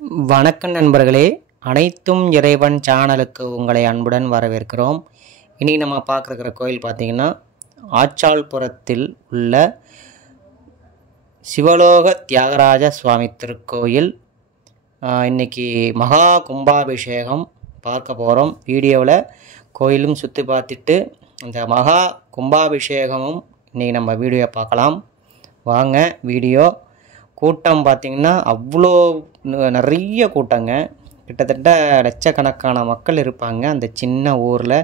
வணக்கம் நண்பர்களே, அனைத்தும் இறைவன் சேனலுக்கு உங்களை அன்புடன் வரவேற்கிறோம். இன்றைக்கி நம்ம பார்க்குற கோயில் பார்த்திங்கன்னா ஆச்சாள்புரத்தில் உள்ள சிவலோக தியாகராஜ சுவாமி திருக்கோயில். இன்றைக்கி மகா கும்பாபிஷேகம் பார்க்க போகிறோம். வீடியோவில் கோயிலும் சுற்றி பார்த்துட்டு இந்த மகா கும்பாபிஷேகமும் இன்றைக்கி நம்ம வீடியோ பார்க்கலாம். வாங்க வீடியோ. கூட்டம் பார்த்திங்கன்னா அவ்வளோ நிறைய கூட்டங்க, கிட்டத்தட்ட லட்சக்கணக்கான மக்கள் இருப்பாங்க. அந்த சின்ன ஊரில்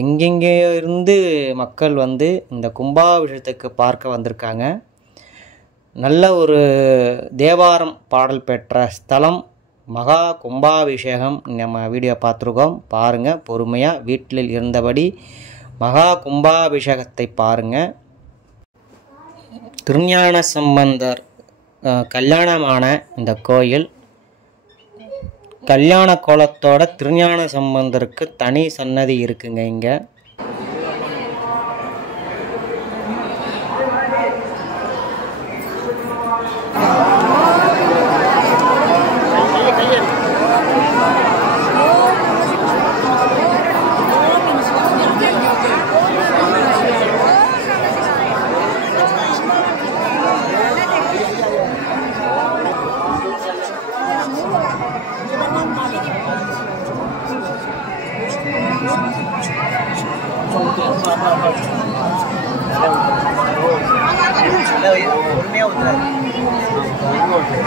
எங்கெங்கேயோ இருந்து மக்கள் வந்து இந்த கும்பாபிஷேகத்துக்கு பார்க்க வந்திருக்காங்க. நல்ல ஒரு தேவாரம் பாடல் பெற்ற ஸ்தலம் மகா கும்பாபிஷேகம். நம்ம வீடியோ பார்த்துருக்கோம், பாருங்கள் பொறுமையாக வீட்டில் இருந்தபடி மகா கும்பாபிஷேகத்தை பாருங்கள். திருஞான சம்பந்தர் கல்யாணமான இந்த கோயில், கல்யாண கோலத்தோட திருஞான சம்பந்தருக்கு தனி சன்னதி இருக்குங்க இங்கே.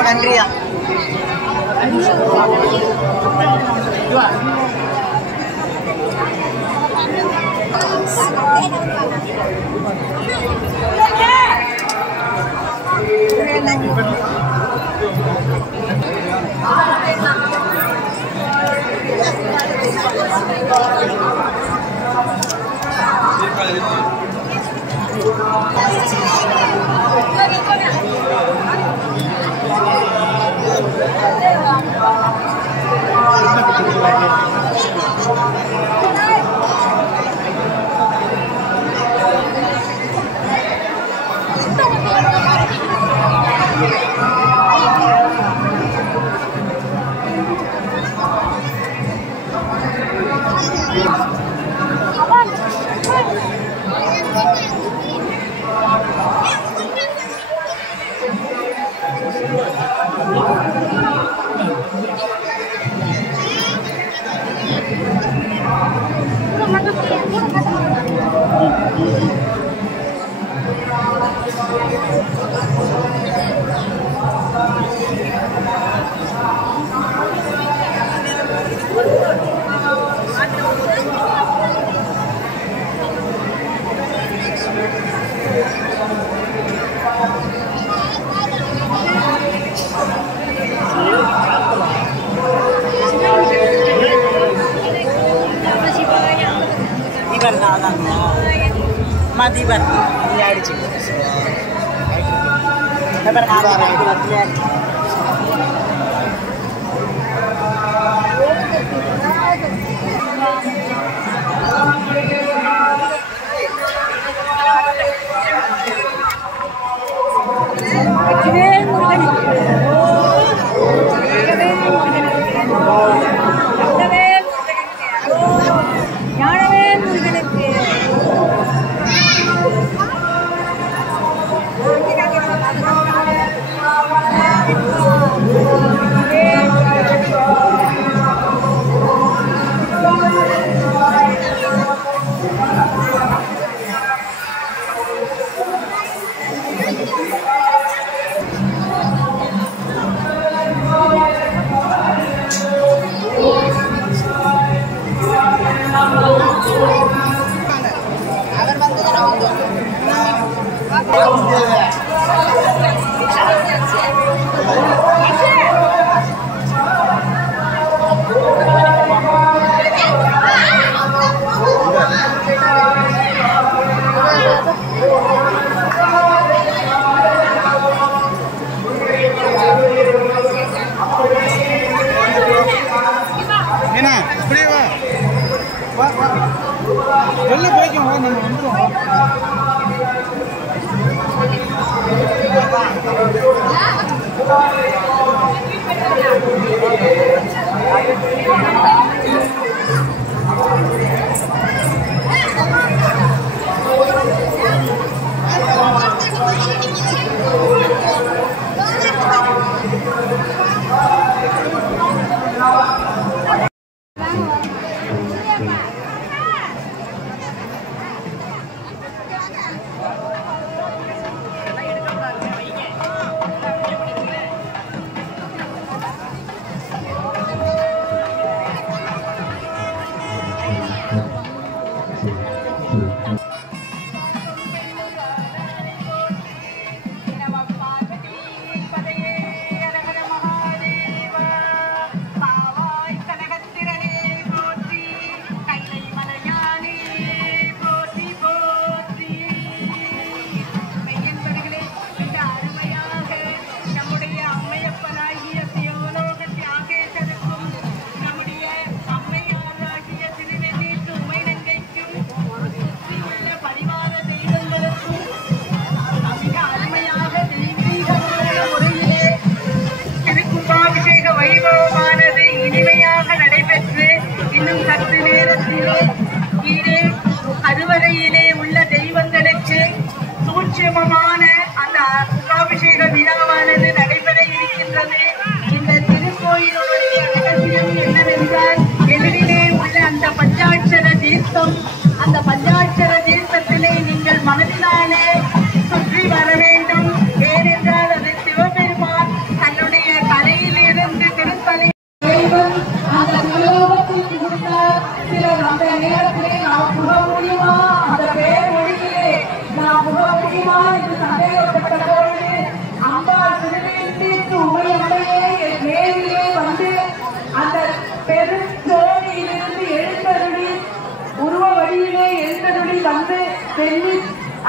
நன்றியா. Madiban nyari cik. Lebar kali.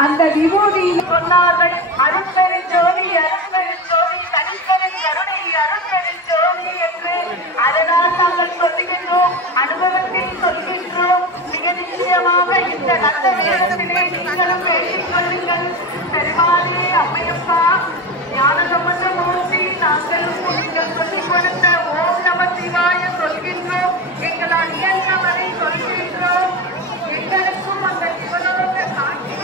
அந்த விபூதி சொன்னார்கள். அருட்பெரு ஜோதி அருட்பெரு ஜோதி தனிப்பெரு கருணை அருட்பெரு ஜோதி என்று. அதனால் நாங்கள் சொல்லுகின்றோம், அனுபவத்தில் சொல்கின்றோம். மிக நிச்சயமாக இந்த நல்ல நேரத்திலே நீங்களும் எழுதிக் கொள்ளுங்கள். பெருமாளே அம்மையப்பா ஞான சம்பந்த மூர்த்தி, நாங்களும் நீங்கள் சொல்லிக் கொடுத்த ஓம் நம சிவாய சொல்கின்றோம். எங்களால் இயன்றவரை சொல்கின்றோம். எங்களுக்கும் அந்த சிவலோக காட்சி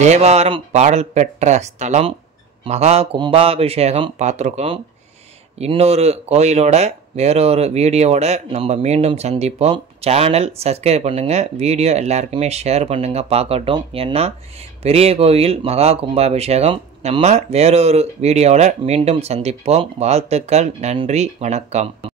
தேவாரம் பாடல் பெற்ற ஸ்தலம் மகா கும்பாபிஷேகம் பார்த்துருக்கோம். இன்னொரு கோயிலோட வேறொரு வீடியோவோட நம்ம மீண்டும் சந்திப்போம். சேனல் சப்ஸ்கிரைப் பண்ணுங்கள், வீடியோ எல்லாருக்குமே ஷேர் பண்ணுங்கள் பார்க்கட்டும். ஏன்னா பெரிய கோயில் மகா கும்பாபிஷேகம். நம்ம வேறொரு வீடியோவில் மீண்டும் சந்திப்போம். வாழ்த்துக்கள், நன்றி, வணக்கம்.